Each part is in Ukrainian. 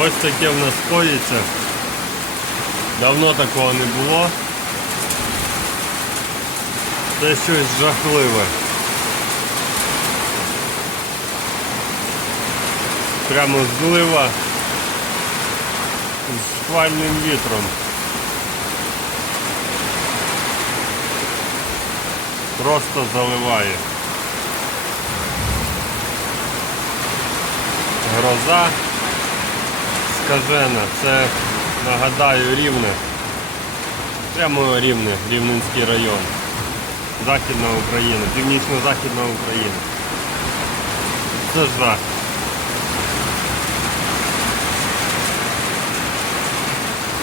Ось таке в нас коїться. Давно такого не було. Це щось жахливе. Прямо злива з шквальним вітром. Просто заливає. Гроза скажена. Це, нагадаю, Рівне. Прямо Рівне, Рівненський район. Західна Україна, північно-західна Україна. Це жах.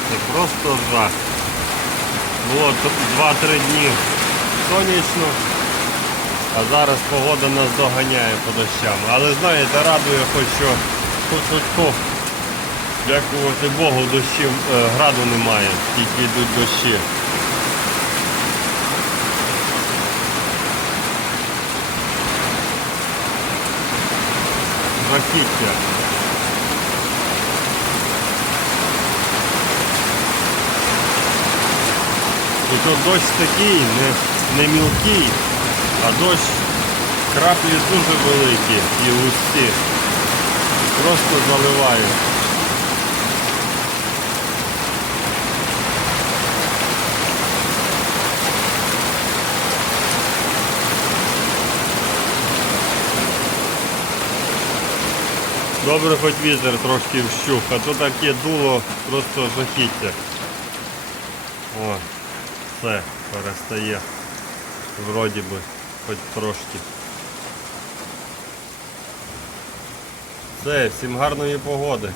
Це просто жах. Було 2-3 дні сонячно, а зараз погода нас доганяє по дощам. Але знаєте, радує хоч що, хоч, дякувати Богу, дощів, граду немає, тільки йдуть дощі. Жахіття. І тут дощ такий, не мілкий, а дощ, краплі дуже великі і густі. Просто заливає. Добре, хоч вітер трошки вщух, а то таке дуло, просто жахіття. О, все, перестає. Вроді би, хоч трошки. Все, всім гарної погоди.